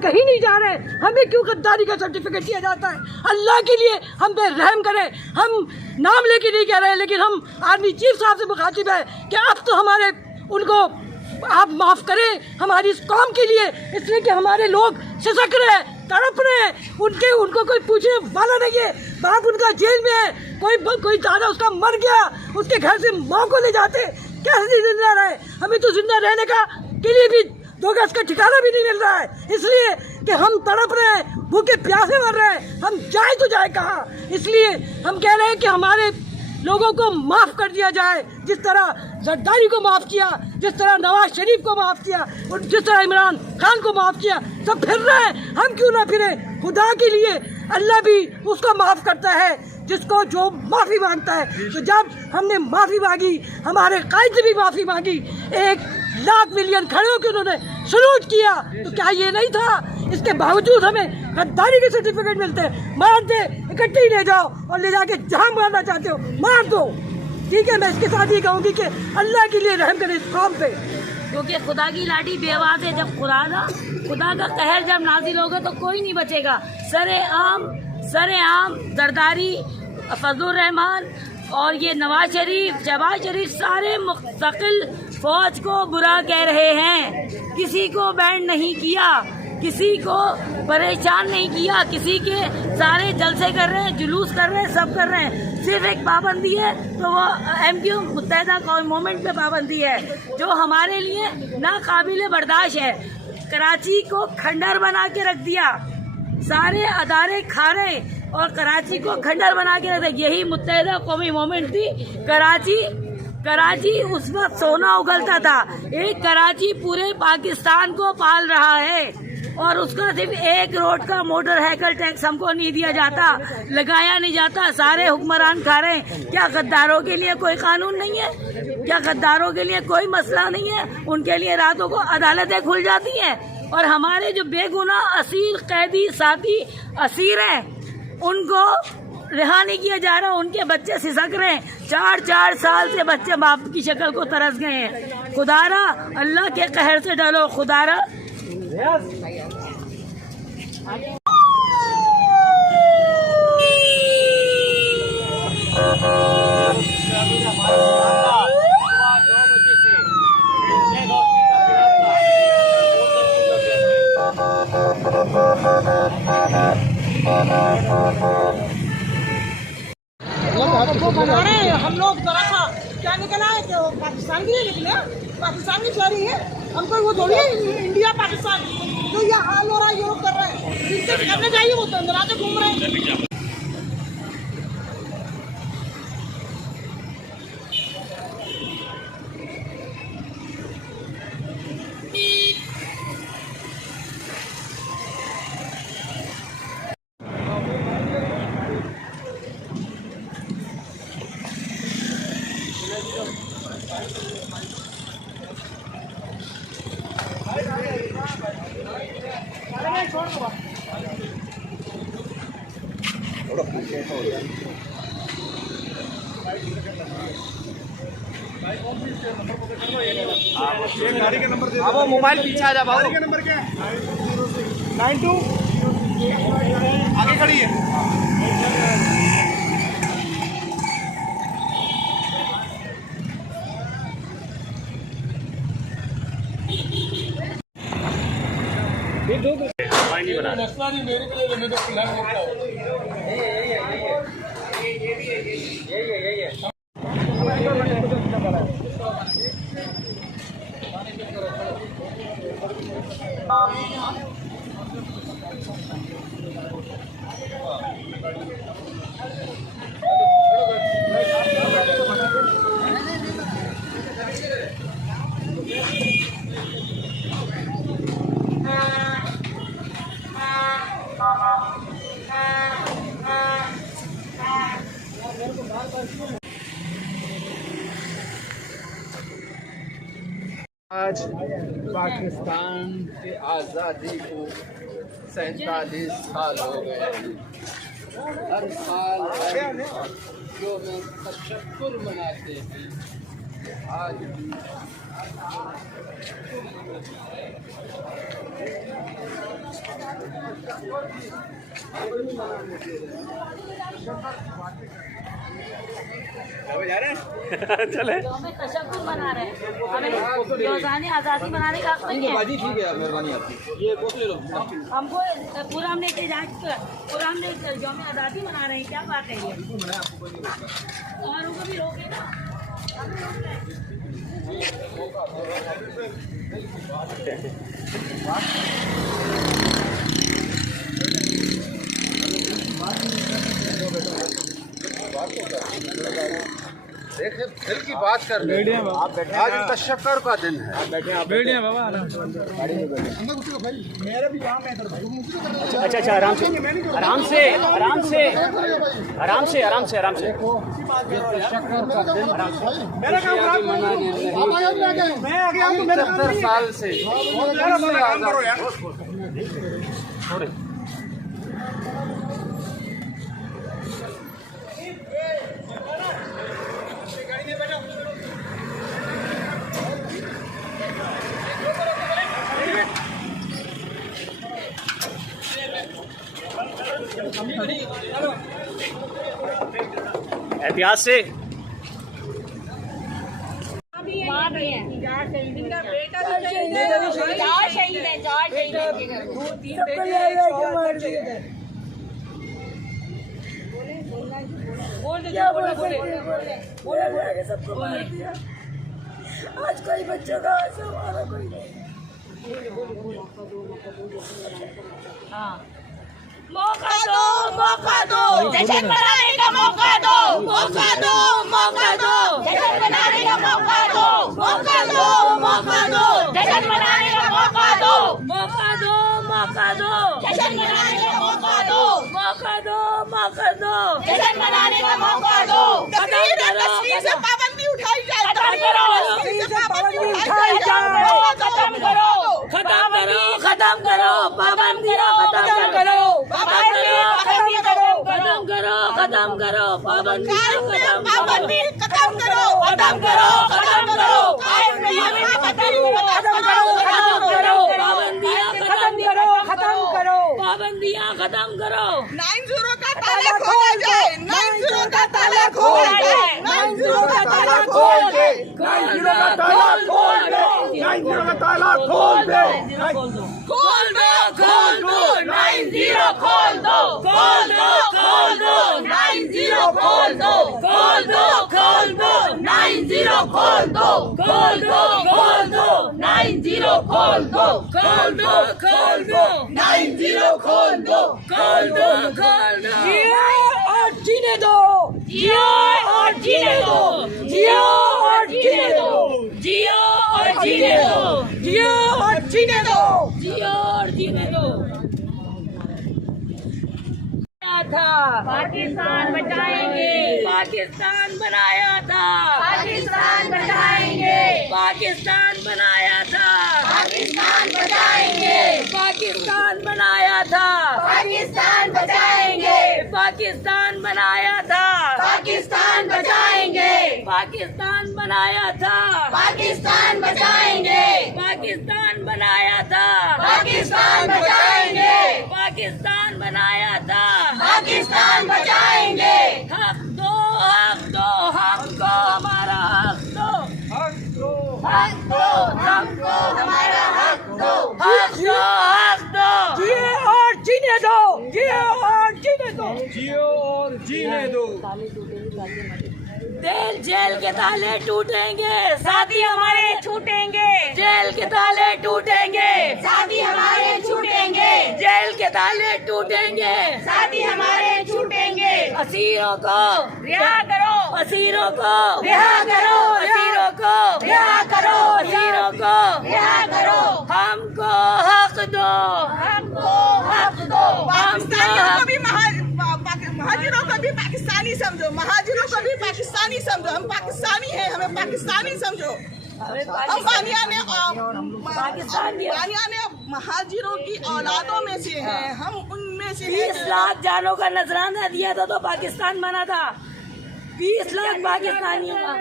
कहीं नहीं जा रहे, हमें क्यों गद्दारी का सर्टिफिकेट दिया जाता है? अल्लाह के लिए हम पे रहम करें। हम नाम लेके नहीं कह रहे हैं, लेकिन हम आर्मी चीफ साहब से मुखातिब है कि अब तो हमारे उनको आप माफ़ करें हमारी इस कौम के लिए, इसलिए कि हमारे लोग सिसक रहे हैं, तड़प रहे हैं, उनको कोई पूछने वाला नहीं है। बाप उनका जेल में है, कोई दादा उसका मर गया, उसके घर से माँ को ले जाते, कैसे जिंदा रहे? हमें तो जिंदा रहने का के लिए भी 2 गज का ठिकाना भी नहीं मिल रहा है, इसलिए कि हम तड़प रहे हैं, भूखे प्यासे मर रहे हैं, हम जाए तो जाए कहाँ? इसलिए हम कह रहे हैं कि हमारे लोगों को माफ़ कर दिया जाए, जिस तरह जरदारी को माफ़ किया, जिस तरह नवाज शरीफ को माफ़ किया और जिस तरह इमरान खान को माफ़ किया। सब फिर रहे हैं, हम क्यों ना फिरें? खुदा के लिए अल्लाह भी उसको माफ़ करता है जिसको जो माफ़ी मांगता है। तो जब हमने माफ़ी मांगी, हमारे कायद से भी माफ़ी मांगी, 1 लाख मिलियन खड़े होकर उन्होंने सलूट किया, तो क्या ये नहीं था? इसके बावजूद हमें गद्दारी के सर्टिफिकेट मिलते हैं। मार दे, इकट्ठे ही ले जाओ और ले जाके जहाँ मारना चाहते हो मार दो। ठीक है, मैं इसके साथ ये कहूँगी कि अल्लाह के लिए रहम करें इस कौम पे, क्योंकि खुदा की लाठी बेआवाज़ है। जब खुदा का कहर जब नाजिल होगा तो कोई नहीं बचेगा। सरेआम जरदारी, फजलुर रहमान और ये नवाज शरीफ, शहबाज शरीफ सारे मुस्तकिल फौज को बुरा कह रहे हैं। किसी को बैंड नहीं किया, किसी को परेशान नहीं किया, किसी के सारे जलसे कर रहे हैं, जुलूस कर रहे हैं, सब कर रहे हैं। सिर्फ एक पाबंदी है तो वो MQ मुत्तहिदा कौम मूवमेंट पे पाबंदी है, जो हमारे लिए नाकाबिल बर्दाश्त है। कराची को खंडर बना के रख दिया, सारे अदारे खारे और कराची को खंडर बना के रख दिया। यही मुत्तहिदा कौमी मूवमेंट थी। कराची उस वक्त सोना उगलता था। एक कराची पूरे पाकिस्तान को पाल रहा है और उसका सिर्फ 1 रोड का मोटर व्हीकल टैक्स हमको नहीं दिया जाता, लगाया नहीं जाता। सारे हुक्मरान खा रहे हैं। क्या गद्दारों के लिए कोई कानून नहीं है? क्या गद्दारों के लिए कोई मसला नहीं है? उनके लिए रातों को अदालतें खुल जाती हैं और हमारे जो बेगुनाह असील कैदी साथी असीर हैं उनको रिहा नहीं किया जा रहा। उनके बच्चे सिसक रहे हैं। 4 साल से बच्चे बाप की शक्ल को तरस गए हैं। खुदारा अल्लाह के कहर से डरो। खुदारा वो बना रहे हैं। हम लोग जरा सा क्या निकला है कि वो पाकिस्तान के लिए निकले, पाकिस्तान की शहरी है। हमको वो थोड़ी है इंडिया पाकिस्तान जो ये हाल हो रहा है, ये लोग कर रहे हैं। जिनसे करने चाहिए वो तो अंदर आके घूम रहे हैं। गाड़ी का नंबर दे दो। मोबाइल पीछे आ जा। गाड़ी का नंबर क्या है? 92 आगे खड़ी है। मसला नहीं मेरे को लेने दो। आज पाकिस्तान की आज़ादी को 47 साल हो गए। हर साल जो लोग तशक्कुर मनाते हैं, आज भी चले जो हमें तशद्दुद मना रहे हैं, हमें रोजाने आज़ादी मनाने का हक नहीं है। बाजी ठीक है, मेहरबानी आपकी। ये ले लो। हमको पूरा हमने पूरा हमने जो हमें आज़ादी मना रहे हैं, क्या बात है ये? और उनको भी रोके ना। देखिए दिल की बात कर रहे हैं। आज तशक्कर का दिन है। बैठिए बाबा, अच्छा, आराम से आराम से आराम से आराम से आराम से आराम से। तशक्कर का दिन मेरा काम खराब मैं आ गया हूं। 75 साल से काम करो यार। एहतियात से आज कोई बच्चों का हमारा कोई नहीं। मौका दो, जश्न मनाने का मौका दो, मौका दो, मौका दो, जश्न मनाने का मौका दो, मौका दो, मौका दो, जश्न मनाने का मौका दो, मौका दो, मौका दो, जश्न मनाने का मौका दो, मौका दो, मौका दो, जश्न मनाने का मौका दो। कश्मीर से पाबंदी उठाई जाए, खत्म करो, खत्म करो, खत्म करो, खत्म करो, पाबंदी खत्म करो, खत्म करो, खत्म करो, पाबंदी खत्म करो, खत्म करो, खत्म करो, पाबंदियां खत्म करो, पाबंदियां खत्म करो। 90 का ताला खोला जाए, 90 का ताला खोला जाए, 90 का ताला खोल दे, 90 का ताला खोल दे, 90 का ताला खोल दे, खोल दो, खोल दो, खोल दो, 90 खोल दो, खोल दो, खोल दो, 90 खोल दो, खोल दो, खोल दो, 90 खोल दो, खोल दो, खोल दो, 90 खोल दो, खोल दो, खोल दो, 90 खोल दो, खोल दो, खोल दो। जियो और जीने दो, जियो और जीने दो, जियो और जीने दो, जियो और जीने दो, जियो और जीने दो। जियो और जीने दो। था पाकिस्तान बचाएंगे, पाकिस्तान बनाया था, पाकिस्तान बचाएंगे, पाकिस्तान बनाया था, पाकिस्तान बचाएंगे, पाकिस्तान बनाया था, पाकिस्तान बचाएंगे, पाकिस्तान बनाया था, पाकिस्तान बचाएंगे, पाकिस्तान बनाया था, पाकिस्तान बचाएंगे, पाकिस्तान बनाया था, पाकिस्तान बचाएंगे, पाकिस्तान बनाया था, पाकिस्तान बचाएंगे। हक दो, हक दो, हमको हमारा हक दो, हक दो, हमको हमारा हक दो, हक दो, हक दो। जियो और जीने दो, जियो और जीने दो, जियो और जीने दो। जेल के ताले टूटेंगे, साथी हमारे छूटेंगे, जेल के ताले टूटेंगे, साथी हमारे छूटेंगे, जेल के ताले टूटेंगे, साथी हमारे छूटेंगे। असीरों को रिहा करो, असीरों को रिहा करो, असीरों को रिहा करो, असीरों को रिहा करो। हमको हक दो, हमको हक दो, पाकिस्तानियों को भी महाजिरों को भी पाकिस्तानी समझो, महाजिरों को भी पाकिस्तानी समझो। हम पाकिस्तानी हैं, हमें पाकिस्तानी समझो। हम बानिया ने महाजिरों की औलादों में से हैं, हम उनमें से 20 लाख जानों का नजराना दिया था तो पाकिस्तान बना था। 20 लाख पाकिस्तानियों का